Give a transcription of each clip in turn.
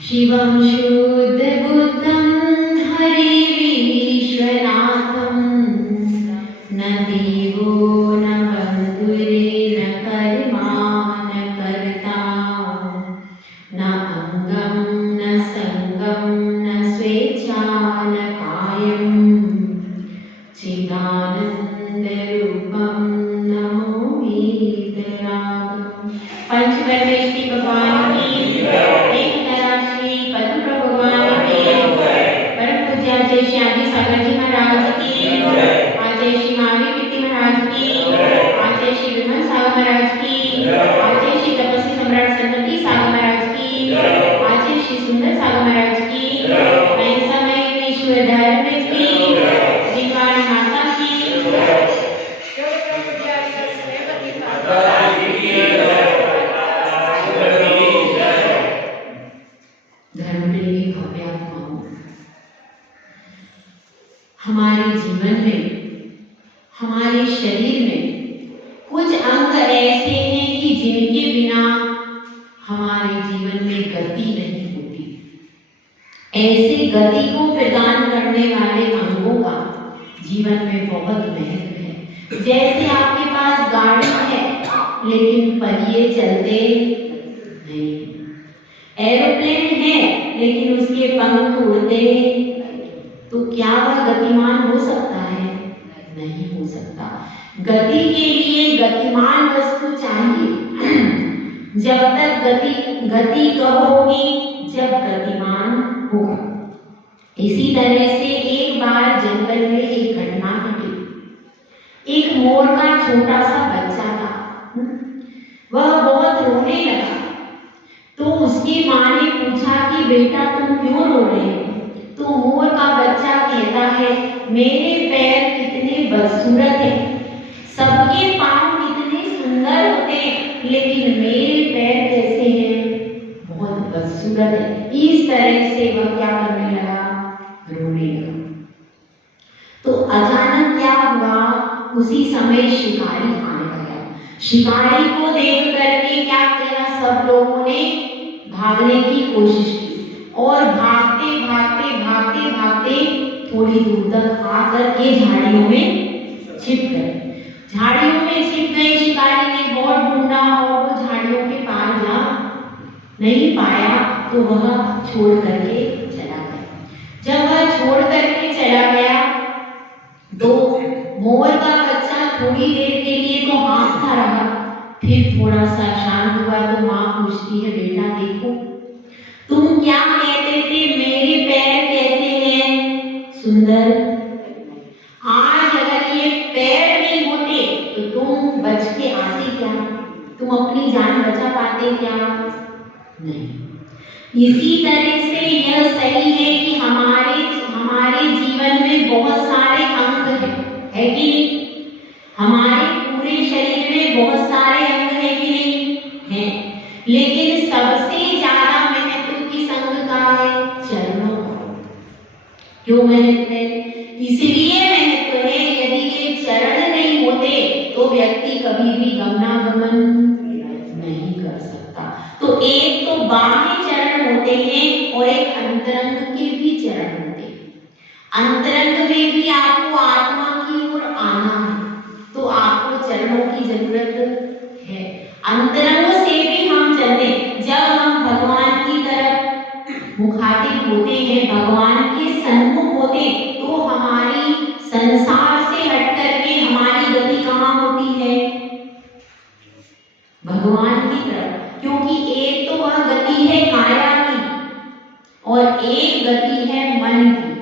शिवं शुद्धबुद्धं हरिविश्वनाथं न देवो न बन्धुरे न कर्मा न कर्ता न अङ्गं न सङ्गं न स्वेच्छा न कायं चिदानन्दरूपं नमो वीतरागं। पंचपरमेष्टि भगवान की श्री पद्म प्रभु भगवान की परम पूज्य आचार्य श्री आदि सागर जी महाराज की आचार्य श्री महावीर कीर्ति महाराज की आचार्य श्री विमल सागर महाराज की आचार्य श्री तपस्वी सम्राट संतति सागर महाराज की आचार्य श्री सुंदर सागर महाराज की मैं समय विश्व धर्म की श्रीकाली माता की धर्मप्रेमी भव्यात्माओं, हमारे जीवन में, हमारे शरीर में कुछ अंग ऐसे हैं कि जिनके बिना हमारे जीवन में गति नहीं होती। ऐसे गति को प्रदान करने वाले अंगों का जीवन में बहुत महत्व है। जैसे आपके पास गाड़ी है लेकिन पहिए चलते नहीं, एरोप्लेन है लेकिन उसके पंख उड़ते, तो क्या वह गतिमान हो सकता है? नहीं हो सकता। गति के लिए गतिमान वस्तु चाहिए। जब तक गति कब होगी? जब गतिमान होगा। इसी तरह से एक बार जंगल में एक घटना घटी। एक मोर का छोटा सा बच्चा था, वह बहुत रोने लगा। तो उसकी माँ ने पूछा कि बेटा तुम क्यों रो रहे हो? तो मोर का बच्चा कहता है मेरे पैर कितने बदसूरत हैं, सबके पांव कितने सुंदर होते हैं, लेकिन मेरे पैर कैसे हैं? बहुत बदसूरत है। इस तरह से वह क्या करने लगा? रोने लगा। तो अचानक क्या हुआ? उसी समय शिकारी आने लगा। शिकारी को देख करके क्या किया? सब लोगों ने भागने की कोशिश की और भागते भागते भागते भागते थोड़ी दूर तक आकर के झाड़ियों में छिप गए। झाड़ियों में छिप गए। शिकारी ने बहुत ढूंढा और वो झाड़ियों के पार जा नहीं पाया, तो वह छोड़ करके चला गया। जब वह छोड़ करके चला गया तो मोर का बच्चा थोड़ी देर के लिए तो हाँफता रहा, फिर थोड़ा सा शांत हुआ तो माँ पूछती है बेटा देखो तुम क्या कहते थे मेरे पैर कैसे हैं? सुंदर। आज अगर ये पैर नहीं होते तो तुम बच के आते क्या? तुम अपनी जान बचा पाते क्या? नहीं। इसी तरह से यह सही है कि हमारे जीवन में बहुत सारे अंग है कि नहीं? हमारे पूरे शरीर में बहुत सारे अंग है कि नहीं? हैं। लेकिन सबसे ज्यादा महत्व किस अंग का है? चरणों का। क्यों महत्व है? इसलिए महत्व है, यदि ये चरण नहीं होते तो व्यक्ति कभी भी गमनागमन नहीं कर सकता। तो एक तो बाह्य चरण होते हैं और एक अंतरंग के भी चरण होते हैं। अंतरंग में भी आपको आत्मा की ओर आना है तो आपको चरणों की जरूरत है। अंतरंग से भी हम चलते, जब हम भगवान की तरफ मुखातिब होते हैं, भगवान के सन्मुख होते, तो हमारी संसार से हट करके हमारी गति कहाँ होती है? भगवान की तरफ। क्योंकि एक तो वह गति है काया की और एक गति है मन की।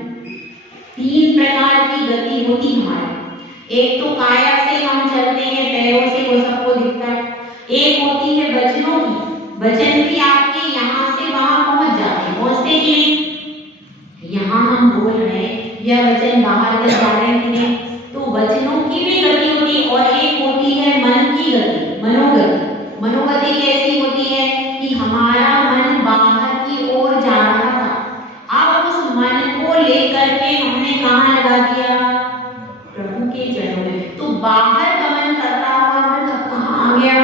तीन प्रकार की गति होती हमारी। एक तो काया से हम चलते हैं, पैरों से, वो सबको दिखता है। एक होती है वचनों की, वचन भी आपके यहाँ से वहां पहुंच जाते हैं। पहुंचते कि नहीं? यहाँ हम बोल रहे हैं, यह वचन बाहर तक जा रहे हैं कि नहीं? तो वचनों की भी गति होती है और एक होती है मन की गति, मनोगति। मनोगति कैसी होती है कि हमारा मन बाहर की ओर जा रहा था, अब उस मन को लेकर के हमने कहाँ लगा दिया? प्रभु के चरणों में। तो बाहर गमन करता हुआ मन कहाँ आ गया?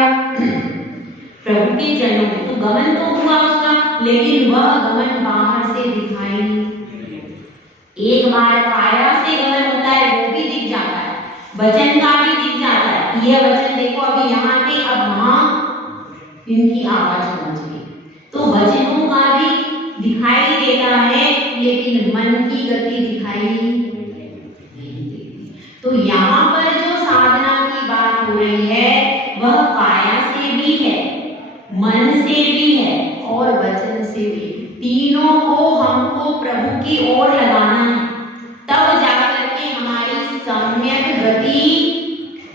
प्रभु के चरणों में। तो गमन तो हुआ उसका, लेकिन वह गमन बाहर से दिखाई। एक बार काया से गमन होता है, वो भी दिख जाता है, वचन का भी दिख जाता है। यह वचन देखो अभी यहाँ थे, अब वहां इनकी आवाज पहुंच गई। तो वचनों का भी दिखाई देता है, लेकिन मन की गति दिखाई नहीं देती। तो यहाँ पर जो साधना की बात हो रही है वह काया से भी है, मन से भी है और वचन से भी। तीनों को हमको प्रभु की ओर लगाना है, तब जाकर के हमारी सम्यक गति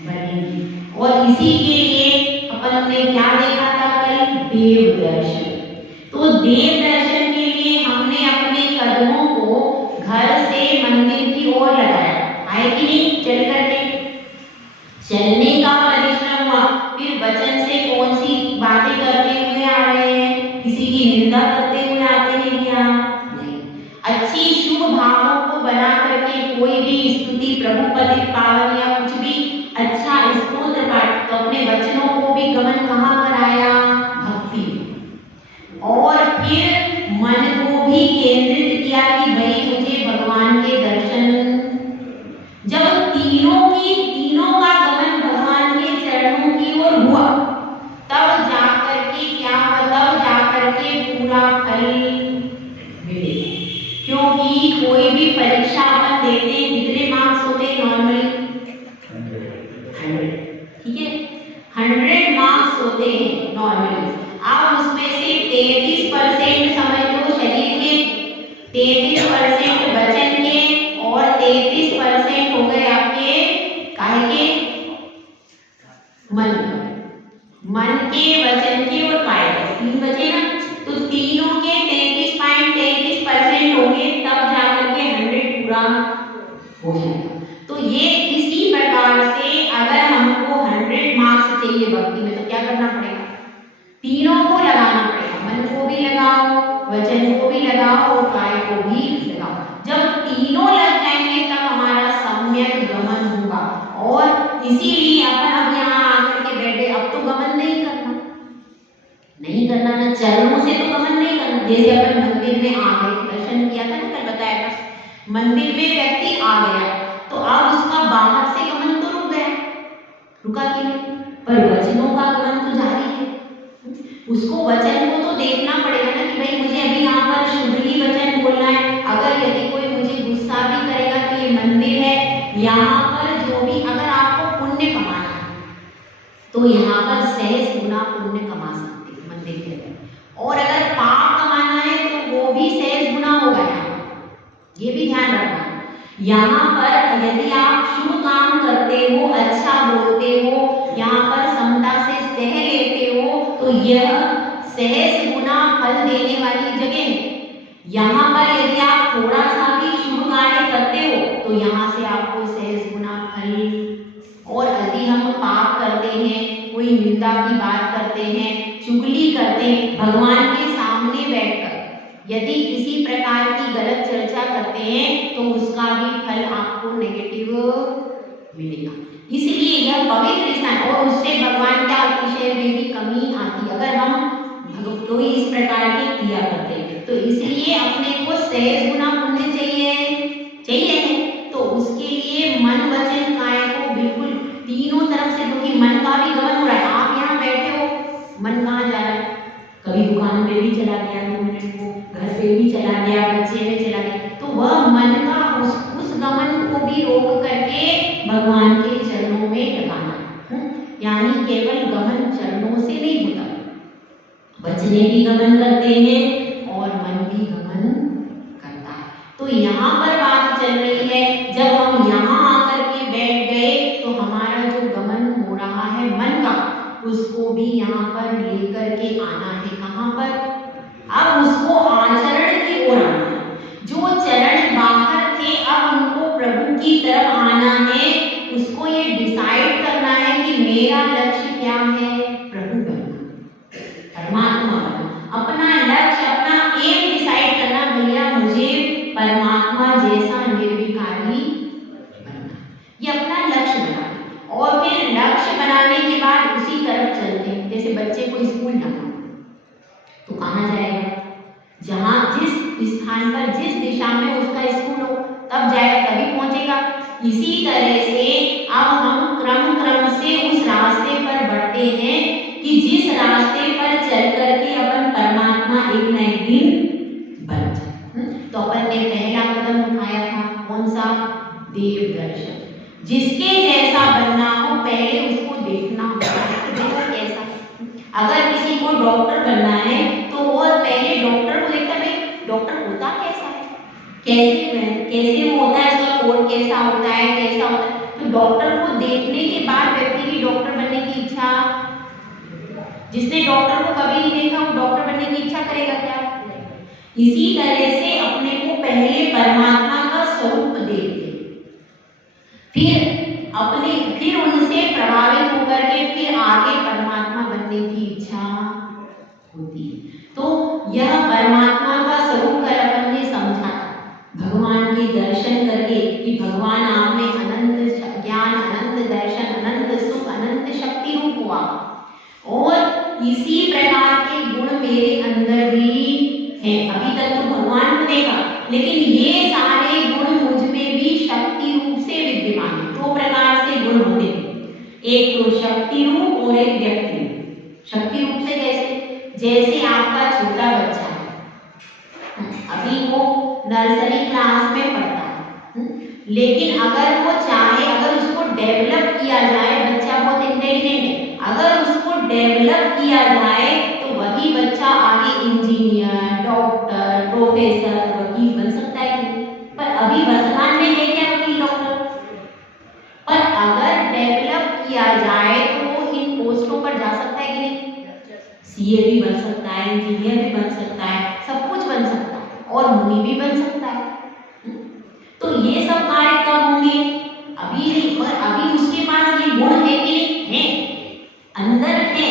बनेगी। और इसी के लिए अपन ने क्या देखा था कल? देव दर्शन। तो देव दर्शन के लिए हमने अपने कदमों को घर से मंदिर की ओर लगाया, आए कि नहीं? चल करके चलने का परिश्रम हुआ। फिर वचन से कौन सी बातें करते हुए आ रहे हैं? किसी की निंदा करते हुए आते हैं क्या? नहीं। अच्छी शुभ भावों को बना करके कोई भी स्तुति, प्रभु पद पावन या कुछ भी अच्छा स्तोत्र पाठ, तो अपने वचनों को भी गमन कहाँ कराया? भक्ति। और फिर मन को भी केंद्रित किया कि भाई मुझे भगवान के दर्शन। जब तीनों का गमन भगवान के चरणों की ओर हुआ, तब जाकर के क्या हुआ? तब जाकर के पूरा फल मिलेगा। क्योंकि कोई भी परीक्षा अपन देते हैं, कितने मार्क्स होते हैं नॉर्मली? 100, ठीक है, 100 मार्क्स होते हैं नॉर्मली। अब उसमें से 33% समझ लो शरीर के, 33% वचन के और 33% हो गए आपके काहे के? मन के, वचन के और काहे के, 3 बचे ना। तो तीनों के 33.33% होंगे, तब जाकर के 100 पूरा हो जाएगा। तो ये इसी प्रकार से अगर हमको 100 मार्क्स चाहिए भक्ति में, तो क्या करना पड़ेगा? तीनों को लगाना पड़ेगा। मन को भी लगाओ, वचन को भी लगाओ और काय को भी लगाओ। जब तीनों लग जाएंगे तब हमारा सम्यक गमन होगा। और इसीलिए अपन अब यहाँ आकर के बैठे, अब तो गमन नहीं करना ना, चरणों से तो गमन नहीं करना। जैसे अपन मंदिर में आ गए, दर्शन किया था ना, कल बताया था, मंदिर में व्यक्ति आ गया तो अब उसका बाहर से गमन तो रुक गया, रुका कि नहीं? पर वचनों का गमन तो जारी है। उसको वचन को तो देखना पड़ेगा ना कि भाई मुझे अभी यहाँ पर शुद्ध ही वचन बोलना है। अगर यदि कोई मुझे गुस्सा भी करेगा तो ये मंदिर है, यहाँ पर जो भी अगर आपको पुण्य कमाना है तो यहाँ पर सहज गुना पुण्य कमा सकते हैं मंदिर के अंदर। और अगर पाप कमाना है तो वो भी सहज गुना होगा यहाँ, ये भी ध्यान रखना। यहाँ पर यदि आप शुभ काम करते हो, अच्छा बोलते हो, यहाँ पर समता से सह लेते हो, तो यह सहज गुना फल देने वाली जगह है। यहाँ पर यदि आप थोड़ा सा भी शुभ कार्य करते हो तो यहाँ से आपको सहज गुना फल। और यदि हम पाप करते हैं, कोई निंदा की बात करते हैं, चुगली करते हैं, भगवान के सामने बैठकर यदि किसी प्रकार की गलत चर्चा करते हैं तो उसका भी फल आपको नेगेटिव मिलेगा। इसलिए यह पवित्र स्थान, और उससे भगवान के अतिशय में भी कमी आती अगर हम कोई इस प्रकार के क्रिया करते हैं। तो इसलिए अपने को सहज गुना पुण्य चाहिए, तो उसके लिए मन वचन काय को बिल्कुल तीनों तरफ से, क्योंकि मन का भी गमन हो रहा है। आप यहाँ बैठे हो, मन कहाँ जा रहा है? कभी दुकान पे भी चला गया 2 मिनट को, घर पे भी चला गया, बच्चे में चला गया, तो वह मन का उस गमन को भी रोक करके भगवान के चरणों में लगाना। यानी केवल गमन चरणों से नहीं होता, बचने भी गमन करते हैं और मन भी गमन करता है। तो यहाँ पर बात चल रही है, जब हम यहाँ आकर के बैठ गए तो हमारा जो गमन हो रहा है मन का, उसको भी यहाँ पर लेकर के आना है। कहाँ पर? अब उसको आचरण की ओर आना है। जो चरण बाहर थे अब उनको प्रभु की तरफ आना है। उसको ये डिसाइड करना है कि मेरा लक्ष्य क्या है? प्रभु बनना, परमात्मा बनना। अपना लक्ष्य, अपना एम डिसाइड करना, भैया मुझे परमात्मा जैसा निर्विकारी बनना, ये अपना लक्ष्य बनाना। और फिर लक्ष्य बनाने के बाद उसी तरफ चलते हैं। जैसे बच्चे को स्कूल जाना तो कहाँ जाएगा? कब जाएगा, तभी पहुंचेगा। इसी तरह से अब हम क्रम से उस रास्ते पर बढ़ते हैं कि जिस रास्ते पर चल करके अपन परमात्मा एक न एक दिन बन जाए। तो अपन ने पहला कदम उठाया था, कौन सा? देव दर्शन। जिसके जैसा बनना हो पहले उसको देखना होगा, देखो कैसा। अगर किसी को डॉक्टर बनना है तो वो पहले डॉक्टर को देखता है, डॉक्टर होता कैसा है, कैसे वो होता है, इसका कोट कैसा होता है, कैसा होता है। तो डॉक्टर को देखने के बाद व्यक्ति की डॉक्टर बनने की इच्छा, जिसने डॉक्टर को कभी नहीं देखा वो डॉक्टर बनने की इच्छा करेगा क्या? इसी तरह से अपने को पहले परमात्मा का स्वरूप देखते, फिर उनसे प्रभावित होकर के फिर आगे परमात्मा बनने की इच्छा होती है। तो यह परमात्मा का स्वरूप कर अपन ने समझा, भगवान के दर्शन करके कि भगवान आप में अनंत ज्ञान, अनंत दर्शन, अनंत सुख, अनंत शक्ति रूप हुआ और इसी प्रकार के गुण मेरे अंदर भी हैं। अभी तक तो भगवान को देखा, लेकिन ये सारे गुण मुझ में भी शक्ति रूप से विद्यमान है। दो प्रकार से गुण होते हैं, एक तो शक्ति रूप और एक व्यक्ति रूप। शक्ति रूप से कैसे? जैसे आपका छोटा बच्चा है, अभी वो नर्सरी क्लास में पढ़ता है, लेकिन अगर वो चाहे, अगर उसको डेवलप किया जाए, बच्चा बहुत इंटेलिजेंट है, अगर उसको डेवलप किया जाए तो वही बच्चा आगे इंजीनियर, डॉक्टर, प्रोफेसर, वकील बन सकता है कि? पर अभी वर्तमान में है क्या वकील, डॉक्टर? पर अगर डेवलप किया जाए तो वो इन पोस्टों पर जा सकता है कि नहीं? सीए भी बन सकता है, इंजीनियर भी बन सकता है, सब कुछ बन सकता है और मुनि भी बन सकता है। तो ये सब कार्य कब होंगे? अभी नहीं, पर अभी उसके पास ये गुण है कि नहीं? है, अंदर है।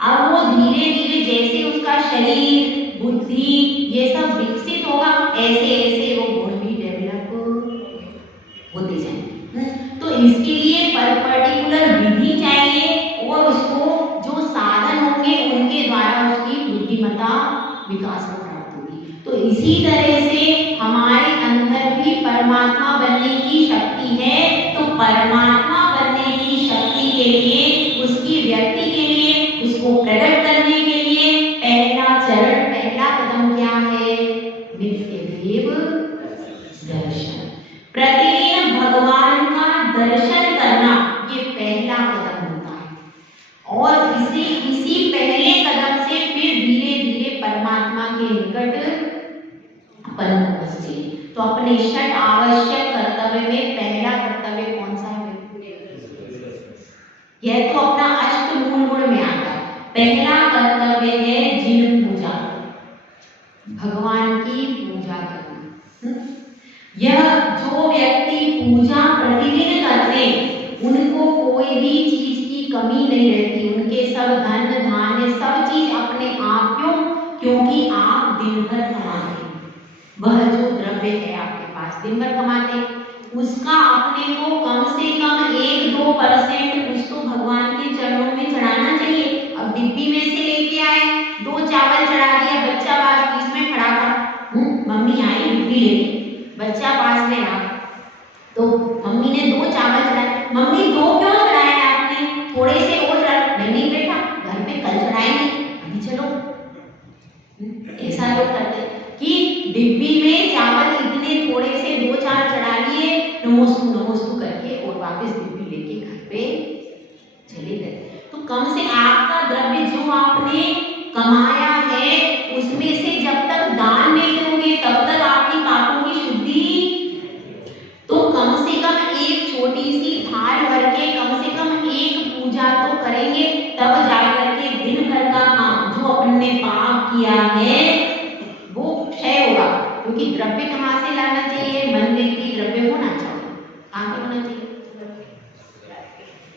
अब वो धीरे धीरे जैसे उसका शरीर, बुद्धि ये सब विकसित होगा, ऐसे ऐसे वो गुण भी डेवलप होते जाएंगे। तो इसके लिए पर्टिकुलर विधि चाहिए और उसको जो साधन होंगे उनके द्वारा उसकी बुद्धिमत्ता विकास को प्राप्त होगी। तो इसी तरह से हमारे अंदर भी परमात्मा बनने की शक्ति है। तो परमात्मा बनने की शक्ति के लिए, उसकी व्यक्ति के लिए, उसको प्रकट करने के लिए पहला चरण, पहला कदम क्या है? नित्य देव दर्शन। प्रतिदिन भगवान का दर्शन करना ये पहला कदम होता है और इसी पहले कदम से फिर धीरे धीरे परमात्मा के निकट अपन पहुंचते हैं। तो अपने षट आवश्यक कर्तव्य में पहला कर्तव्य कौन सा है? यह तो अपना अष्ट मूल गुण में आता है। पहला कर्तव्य है जिन पूजा, भगवान की पूजा करना। यह जो व्यक्ति पूजा प्रतिदिन करते उनको कोई भी चीज की कमी नहीं रहती, उनके सब धन धान्य सब चीज अपने आप। क्योंकि आप दिन भर कमाते, वह जो द्रव्य है आपके पास दिन भर कमाते, उसका अपने को कम से कम 1-2% कुछ तो भगवान के चरणों में चढ़ाना चाहिए। अब डिब्बी में से लेके आए, 2 चावल चढ़ा दिया, बच्चा पास में खड़ा कर, मम्मी आई डिब्बी लेके, बच्चा पास में रहा, तो मम्मी ने 2 चावल चढ़ाए, मम्मी 2 क्यों चढ़ाए आपने? थोड़े से और रख। नहीं बेटा, घर पे कल चढ़ाएंगे, अभी चलो। ऐसा लोग करते कि डिब्बी में चावल इतने थोड़े से 2-4 चढ़ा लिए, नमोस्तु करके और वापस डिब्बी लेके घर पे चले गए। तो कम से आपका द्रव्य जो आपने कमाया है उसमें से जब तक दान नहीं दोगे तब तक आपकी पापों की शुद्धि। तो कम से कम एक छोटी सी थाल भर के कम से कम एक पूजा तो करेंगे, तब जाकर के दिन भर का काम जो अपन ने पाप किया है वो क्षय होगा। क्योंकि द्रव्य कहाँ से लाना चाहिए? मंदिर की द्रव्य होना चाहिए। कहाँ पे होना चाहिए?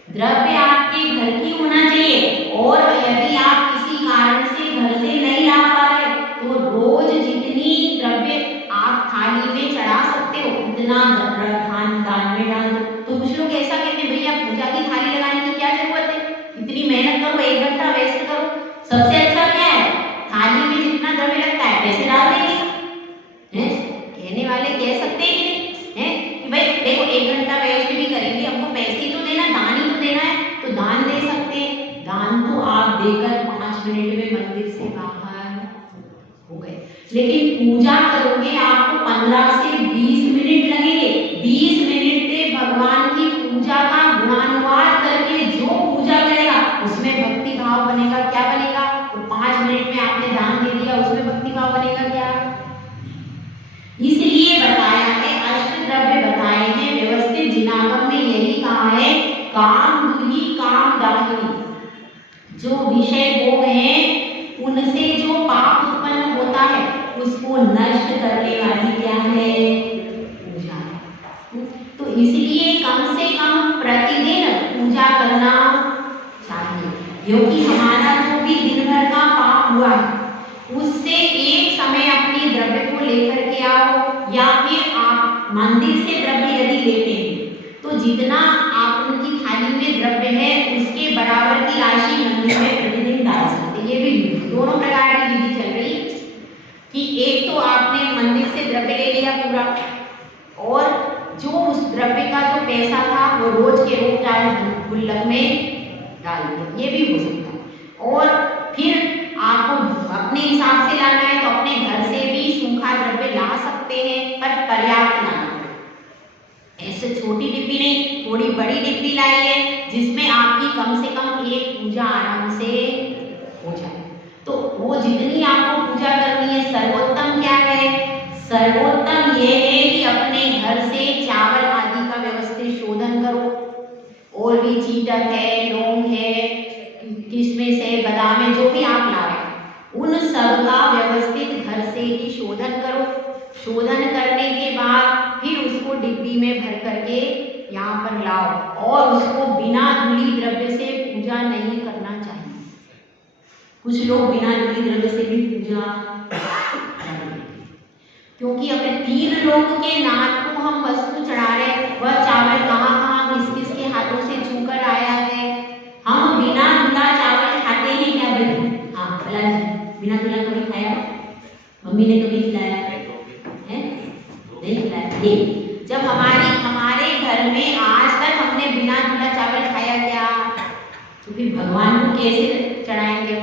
द्रव्य आपके घर की होना चाहिए। और यदि आप किसी कारण से घर से नहीं ला पा रहे तो देकर 5 मिनट में मंदिर से बाहर हो गए। लेकिन पूजा करोगे आपको 15 से 20 मिनट लगेंगे। 20 मिनट में भगवान की पूजा का गुणानुवाद करके जो पूजा करेगा उसमें भक्ति भाव बनेगा। क्या बनेगा? और 5 मिनट में आपने दान दे दिया, उसमें भक्ति भाव बनेगा क्या? इसलिए बताया है, अष्टद्रव्य बताए हैं व्यवस्थित। जिनागम में यही कहा है, काम दूरी काम दाहिनी। जो विषय भोग हैं उनसे जो पाप उत्पन्न होता है उसको नष्ट करने वाली क्या है? पूजा है। तो इसलिए कम से कम प्रतिदिन पूजा करना चाहिए, क्योंकि हमारा जो भी दिन भर का पाप हुआ है उससे एक समय अपने द्रव्य को लेकर के आओ, या फिर आप मंदिर से द्रव्य यदि लेते हैं तो जितना आप उनकी थाली में द्रव्य है उसके बराबर की राशि मंदिर में प्रतिदिन डाल सकते हैं। ये भी दोनों प्रकार की विधि चल रही कि एक तो आपने मंदिर से द्रव्य ले लिया पूरा, और जो उस द्रव्य का जो पैसा था वो रोज के रोज गुल्लक में डाल दिया, ये भी हो सकता है। और फिर आपको अपने हिसाब से लाना है तो अपने घर से भी सूखा द्रव्य ला सकते हैं, पर पर्याप्त लाना है। ऐसे छोटी डिब्बी नहीं, थोड़ी बड़ी डिब्बी लाइए जिसमें आपकी कम से कम एक पूजा आराम से हो जाए। तो वो जितनी आपको पूजा करनी है, सर्वोत्तम क्या है? सर्वोत्तम ये है कि अपने घर से चावल आदि का व्यवस्थित शोधन करो। और भी चीटक है, लौंग है, किशमिश है, बादाम है, जो भी आप ला रहे हैं उन सब का व्यवस्थित घर से ही शोधन करो। शोधन करने के बाद फिर उसको डिब्बी में भर करके यहाँ पर लाओ, और उसको बिना धूली द्रव्य से पूजा नहीं करना चाहिए। कुछ लोग बिना धूली द्रव्य से भी पूजा करते हैं, क्योंकि अगर 3 लोगों के नाथ को हम वस्तु चढ़ा रहे, वह चावल कहाँ किस किस के हाथों से छूकर आया है। हम बिना धुला चावल खाते हैं क्या भाई? हाँ, भला बिना धुला कभी खाया? मम्मी ने कभी खिलाया है? नहीं खिलाया। ये जब हमारे घर में आज तक हमने बिना धुला चावल खाया क्या? तो फिर भगवान को कैसे चढ़ाएंगे?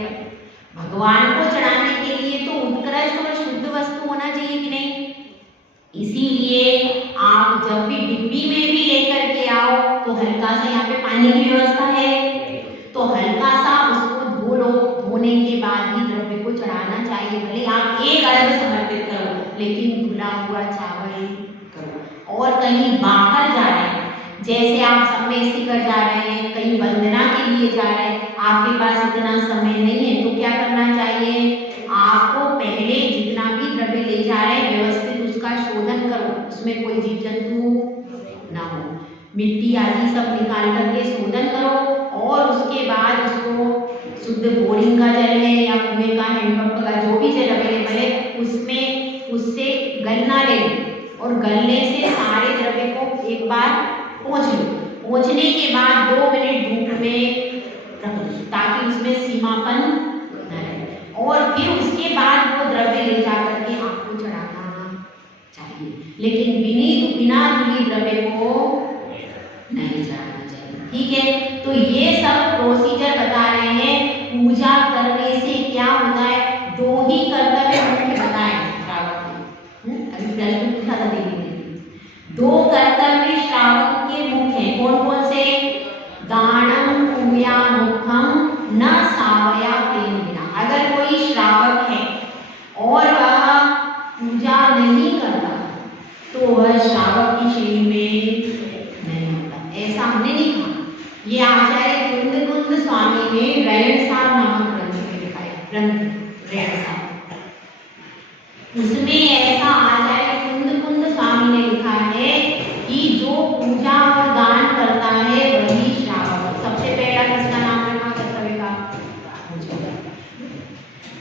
भगवान को चढ़ाने के लिए तो उत्कृष्ट और शुद्ध वस्तु होना चाहिए कि नहीं? इसीलिए आप जब भी डिब्बी में भी लेकर के आओ तो हल्का सा, यहाँ पे पानी की व्यवस्था है तो हल्का सा उसको धो लो। धोने के बाद ही द्रव्य को चढ़ाना चाहिए। भले आप एक अर्घ समर्पित करो, लेकिन धुला हुआ चावल करो। और कहीं बाहर जा रहे हैं, जैसे आप सब में सीकर जा रहे हैं, कहीं वंदना के लिए जा रहे हैं, आपके पास इतना समय नहीं है, तो क्या करना चाहिए? आपको पहले जितना भी द्रव्य ले जा रहे हैं व्यवस्थित उसका शोधन करो, उसमें कोई जीव जंतु ना हो, मिट्टी आदि सब निकाल करके शोधन करो। और उसके बाद उसको शुद्ध बोरिंग का जल है या कुएं का, हैंडपंप का, जो भी जल अवेलेबल है उसमें उससे गलना ले, और गलने से सारे द्रव्य को एक बार पोंछ लो। पोंछने के बाद 2 मिनट धूप में रख दो ताकि उसमें सीमापन न रहे, और फिर उसके बाद वो द्रव्य ले जा करके आपको चढ़ाना चाहिए। लेकिन बिना धुली द्रव्य को नहीं चढ़ाना चाहिए। ठीक है, तो ये सब प्रोसीजर बता रहे हैं। पूजा करने से क्या होता है? 2 ही कर्तव्य मुख्य बताए श्रावक के। अभी प्रश्न पूछा था दीदी ने। 2 कर्तव्य श्रावक के मुख्य हैं। कौन कौन से? दानम पूया मुखम न सावया प्रेमिना। अगर कोई श्रावक है और वह पूजा नहीं करता तो वह श्रावक की श्रेणी में नहीं होता। ऐसा हमने नहीं कहा, ये आचार्य कुंद स्वामी ने रयणसार नामक ग्रंथ में लिखा है। ग्रंथ रयणसार, उसमें ऐसा आचार्य कुंद स्वामी ने लिखा है कि जो पूजा और दान करता है वही श्रावक। सबसे पहला किसका नाम रखा कर्तव्य का?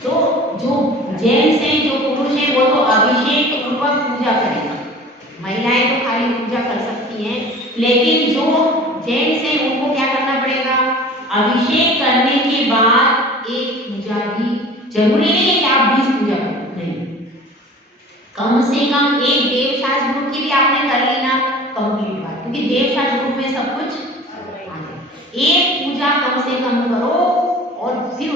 तो जो जेंट्स हैं, जो पुरुष है, वो तो अभिषेक पूर्वक पूजा करेगा। महिलाएं तो खाली पूजा कर सकती हैं, लेकिन जो जेंट्स हैं उनको क्या करना पड़ेगा? अभिषेक करने के बाद एक पूजा भी, जरूरी नहीं है कि आप 20 पूजा करो, नहीं, कम से कम एक देवशास्त्र ग्रुप की भी आपने कर ली ना, कंप्लीट बात, क्योंकि देवशास्त्र ग्रुप में सब कुछ एक पूजा कम से कम करो और फिर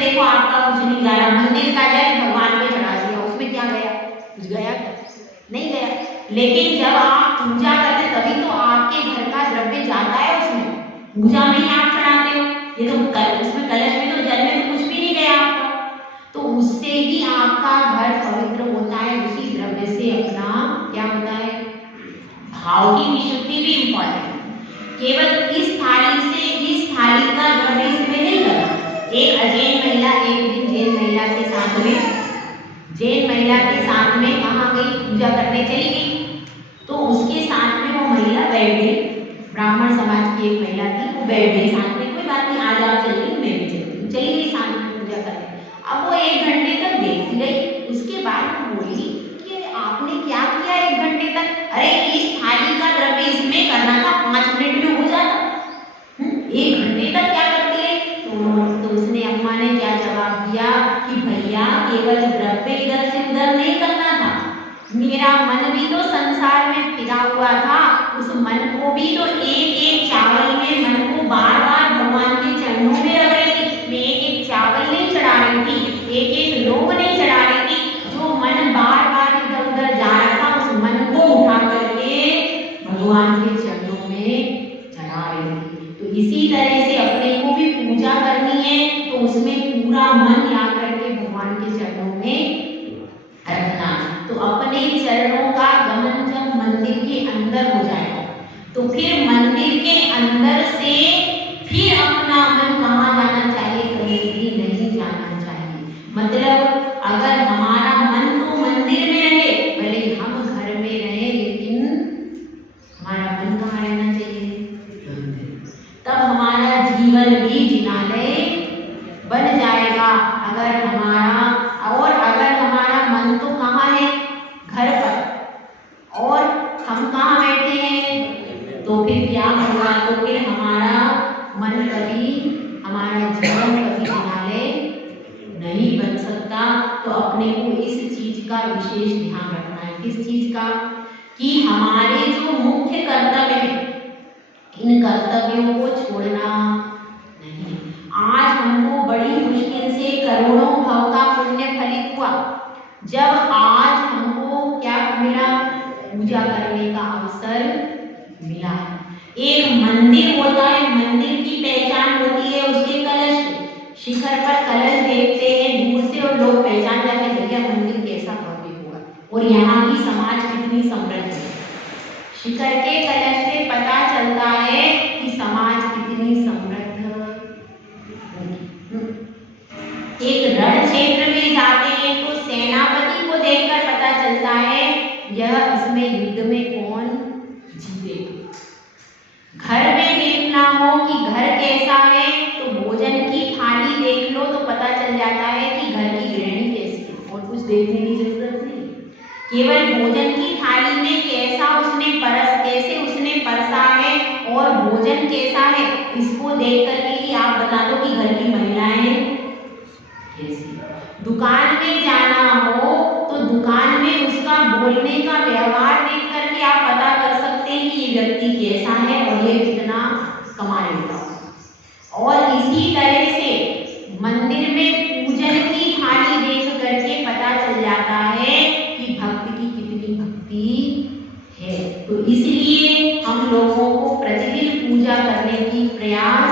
देखो आपका कुछ नहीं जा रहा, मंदिर का जल भगवान पे चढ़ा दिया, उसमें क्या गया? कुछ गया क्या? नहीं गया। लेकिन जब आप पूजा करते तभी तो आपके घर का द्रव्य जाता है उसमें, पूजा में ही आप चढ़ाते हो। ये तो उसमें कलश में तो जल में तो कुछ भी नहीं गया आपका, तो उससे ही आपका घर पवित्र होता है। उसी द्रव्य से अपना क्या होता है? भाव की विशुद्धि भी इम्पोर्टेंट है। केवल इस थाली से इस थाली का द्रव्य इसमें नहीं करना। एक अजैन महिला एक दिन जैन महिला के साथ में कहाँ गई? पूजा करने चली गई। तो उसके साथ में वो महिला बैठ गई, ब्राह्मण समाज की एक महिला थी, वो बैठ गई साथ में, कोई बात नहीं आज आप चलिए मैं भी चली गई साथ में पूजा करने। अब वो 1 घंटे तक देखती रही, उसके बाद वो बोली कि अरे आपने क्या किया 1 घंटे तक? अरे इस थाली का द्रव्य इसमें करना था, 5 मिनट में हो जाता, 1 घंटे तक क्या करती है? तो उसने अम्मा ने क्या जवाब दिया कि भैया केवल द्रव्य इधर से उधर नहीं करना था, मेरा मन भी तो संसार में फिरा हुआ था, उस मन को भी तो एक चावल में मन को बार बार भगवान के चरणों में रख रही थी। मैं एक चावल नहीं चढ़ा रही थी, एक लोग नहीं चढ़ा रही थी, जो मन बार बार इधर उधर जा रहा था उस मन को उठा करके भगवान के चरणों में चढ़ा रही थी। तो इसी तरह से अपने को भी पूजा करनी है तो उसमें पूरा मन ला करके भगवान के चरणों में रखना। तो अपने चरणों का गमन जब मंदिर के अंदर हो जाएगा तो फिर मंदिर के अंदर से फिर अपना मन कहाँ जाना चाहिए? कहीं भी नहीं जाना चाहिए। मतलब अगर हमारा मन तो मंदिर में रहे, भले हम घर में रहे, लेकिन हमारा मन कहाँ रहना चाहिए? तब हमारा जीवन भी जिनालय बन जाएगा। अगर हमारा मन तो कहाँ है? घर पर, और हम कहाँ बैठे हैं? तो फिर क्या होगा? तो फिर हमारा मन कभी, हमारा जीवन कभी जिनालय नहीं बन सकता। तो अपने को इस चीज का विशेष ध्यान रखना है। किस चीज का? कि हमारे जो मुख्य कर्तव्य है, इन कर्तव्यों को छोड़ना नहीं। आज हमको बड़ी मुश्किल से करोड़ों भाव का पुण्य फलित हुआ जब आज हमको क्या मिला? पूजा करने का अवसर मिला। एक मंदिर होता है, मंदिर की पहचान होती है उसके कलश, शिखर पर कलश देखते हैं दूर से और लोग पहचान जाते हैं भैया मंदिर कैसा भव्य हुआ और यहाँ की समाज कितनी समृद्ध है। शिखर के कलश से पता चलता है कि समाज कितनी समृद्ध होगी। एक रण क्षेत्र में जाते हैं तो सेनापति को देखकर पता चलता है यह इसमें युद्ध में कौन जीतेगा। घर में देखना हो कि घर कैसा है तो भोजन की थाली देख लो तो पता चल जाता है कि घर की गृहिणी कैसी है, और कुछ देखने की जरूरत नहीं। केवल भोजन की थाली में कैसे उसने परसा है और भोजन कैसा है, इसको देख करके ही आप बता दो कि घर की महिलाएं कैसी। दुकान में जाना हो तो दुकान में उसका बोलने का व्यवहार देख करके आप पता कर सकते हैं कि ये व्यक्ति कैसा है और ये कितना कमा लेता है। और इसी तरह से मंदिर में पूजन की थाली देख करके पता चल जाता है कि भक्त की कितनी भक्ति है। तो इसलिए हम लोगों को प्रतिदिन पूजा करने की प्रयास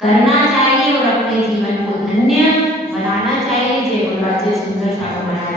करना चाहिए और अपने जीवन को धन्य बनाना चाहिए। जय बोलो राजे सुंदर सागर महाराज।